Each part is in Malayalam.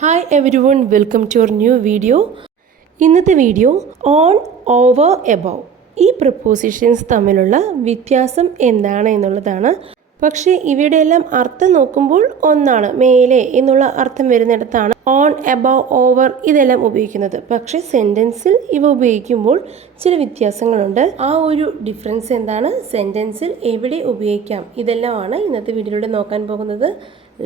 Hi everyone, welcome to our new video. ഇന്നത്തെ വീഡിയോ ഓൺ, ഓവർ, എബവ് ഈ പ്രപ്പോസിഷൻസ് തമ്മിലുള്ള വ്യത്യാസം എന്താണ് എന്നുള്ളതാണ്. പക്ഷേ ഇവയുടെ എല്ലാം അർത്ഥം നോക്കുമ്പോൾ ഒന്നാണ്. മേലെ എന്നുള്ള അർത്ഥം വരുന്നിടത്താണ് ഓൺ, എബവ്, ഓവർ ഇതെല്ലാം ഉപയോഗിക്കുന്നത്. പക്ഷേ സെൻറ്റൻസിൽ ഇവ ഉപയോഗിക്കുമ്പോൾ ചില വ്യത്യാസങ്ങളുണ്ട്. ആ ഒരു ഡിഫറൻസ് എന്താണ്, സെൻറ്റൻസിൽ എവിടെ ഉപയോഗിക്കാം, ഇതെല്ലാമാണ് ഇന്നത്തെ വീഡിയോയിലൂടെ നോക്കാൻ പോകുന്നത്.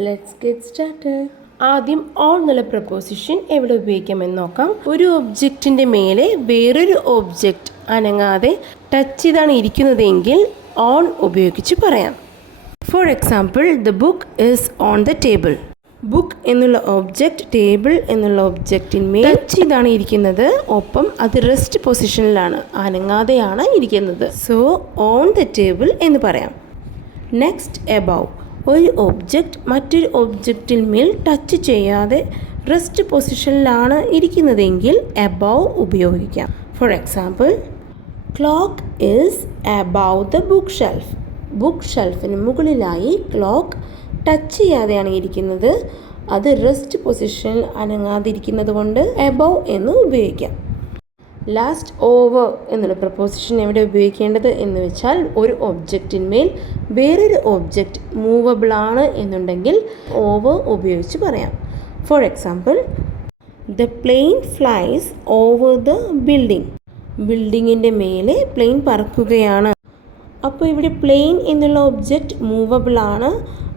Let's get started. ആദ്യം ഓൺ എന്നുള്ള പ്രപ്പോസിഷൻ എവിടെ ഉപയോഗിക്കാമെന്ന് നോക്കാം. ഒരു ഒബ്ജക്റ്റിൻ്റെ മേലെ വേറൊരു ഒബ്ജക്റ്റ് അനങ്ങാതെ ടച്ച് ചെയ്താണ് ഇരിക്കുന്നതെങ്കിൽ ഓൺ ഉപയോഗിച്ച് പറയാം. For example, the book is on the table. Book എന്നുള്ള ഒബ്ജക്റ്റ് ടേബിൾ എന്നുള്ള ഒബ്ജക്റ്റിന്മേൽ ടച്ച് ചെയ്താണ് ഇരിക്കുന്നത്, ഒപ്പം അത് റെസ്റ്റ് പൊസിഷനിലാണ്, അനങ്ങാതെയാണ് ഇരിക്കുന്നത്. സോ ഓൺ ദ ടേബിൾ എന്ന് പറയാം. Next, above. ഒരു ഒബ്ജക്റ്റ് മറ്റൊരു ഒബ്ജക്റ്റിന്മേൽ ടച്ച് ചെയ്യാതെ റെസ്റ്റ് പൊസിഷനിലാണ് ഇരിക്കുന്നതെങ്കിൽ എബവ് ഉപയോഗിക്കാം. For example, clock is above the bookshelf. ബുക്ക് ഷെൽഫിന് മുകളിലായി ക്ലോക്ക് ടച്ച് ചെയ്യാതെയാണ് ഇരിക്കുന്നത്, അത് റെസ്റ്റ് പൊസിഷനിൽ അനങ്ങാതിരിക്കുന്നത് കൊണ്ട് എബവ് എന്ന് ഉപയോഗിക്കാം. ലാസ്റ്റ്, ഓവർ എന്നുള്ള പ്രപ്പോസിഷൻ എവിടെ ഉപയോഗിക്കേണ്ടത് എന്ന് വെച്ചാൽ, ഒരു ഒബ്ജക്റ്റിന്മേൽ വേറൊരു ഒബ്ജക്റ്റ് മൂവബിൾ ആണ് എന്നുണ്ടെങ്കിൽ ഓവർ ഉപയോഗിച്ച് പറയാം. For example, the plain flies over the building. ബിൽഡിങ്ങിൻ്റെ മേലെ പ്ലെയിൻ പറക്കുകയാണ്. അപ്പോൾ ഇവിടെ പ്ലെയിൻ എന്നുള്ള ഒബ്ജക്റ്റ് മൂവബിൾ ആണ്,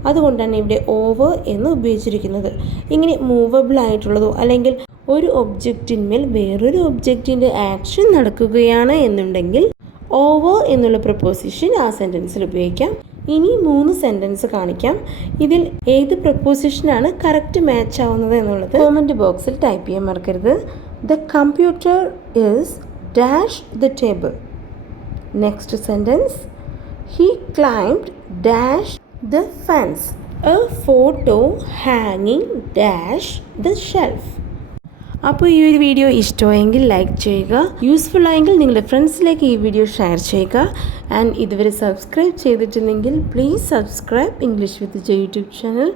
അതുകൊണ്ടാണ് ഇവിടെ ഓവർ എന്ന് ഉപയോഗിച്ചിരിക്കുന്നത്. ഇങ്ങനെ മൂവബിൾ ആയിട്ടുള്ളതോ അല്ലെങ്കിൽ ഒരു ഒബ്ജക്റ്റിന്മേൽ വേറൊരു ഒബ്ജക്റ്റിൻ്റെ ആക്ഷൻ നടക്കുകയാണ് എന്നുണ്ടെങ്കിൽ ഓവർ എന്നുള്ള പ്രപ്പോസിഷൻ ആ സെൻറ്റൻസിൽ ഉപയോഗിക്കാം. ഇനി 3 സെൻറ്റൻസ് കാണിക്കാം. ഇതിൽ ഏത് പ്രപ്പോസിഷനാണ് കറക്റ്റ് മാച്ച് ആവുന്നത് എന്നുള്ളത് കമൻറ്റ് ബോക്സിൽ ടൈപ്പ് ചെയ്യാൻ മറക്കരുത്. The computer is dash the table. Next sentence, he climbed dash the fence. A photo ഹാങ്ങിങ് ഡാഷ് ദ ഷെൽഫ്. അപ്പോൾ ഈ ഒരു വീഡിയോ ഇഷ്ടമായെങ്കിൽ ലൈക്ക് ചെയ്യുക, യൂസ്ഫുൾ ആയെങ്കിൽ നിങ്ങളുടെ ഫ്രണ്ട്സിലേക്ക് ഈ വീഡിയോ ഷെയർ ചെയ്യുക. ആൻഡ് ഇതുവരെ സബ്സ്ക്രൈബ് ചെയ്തിട്ടില്ലെങ്കിൽ please subscribe English with J YouTube channel.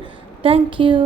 Thank you.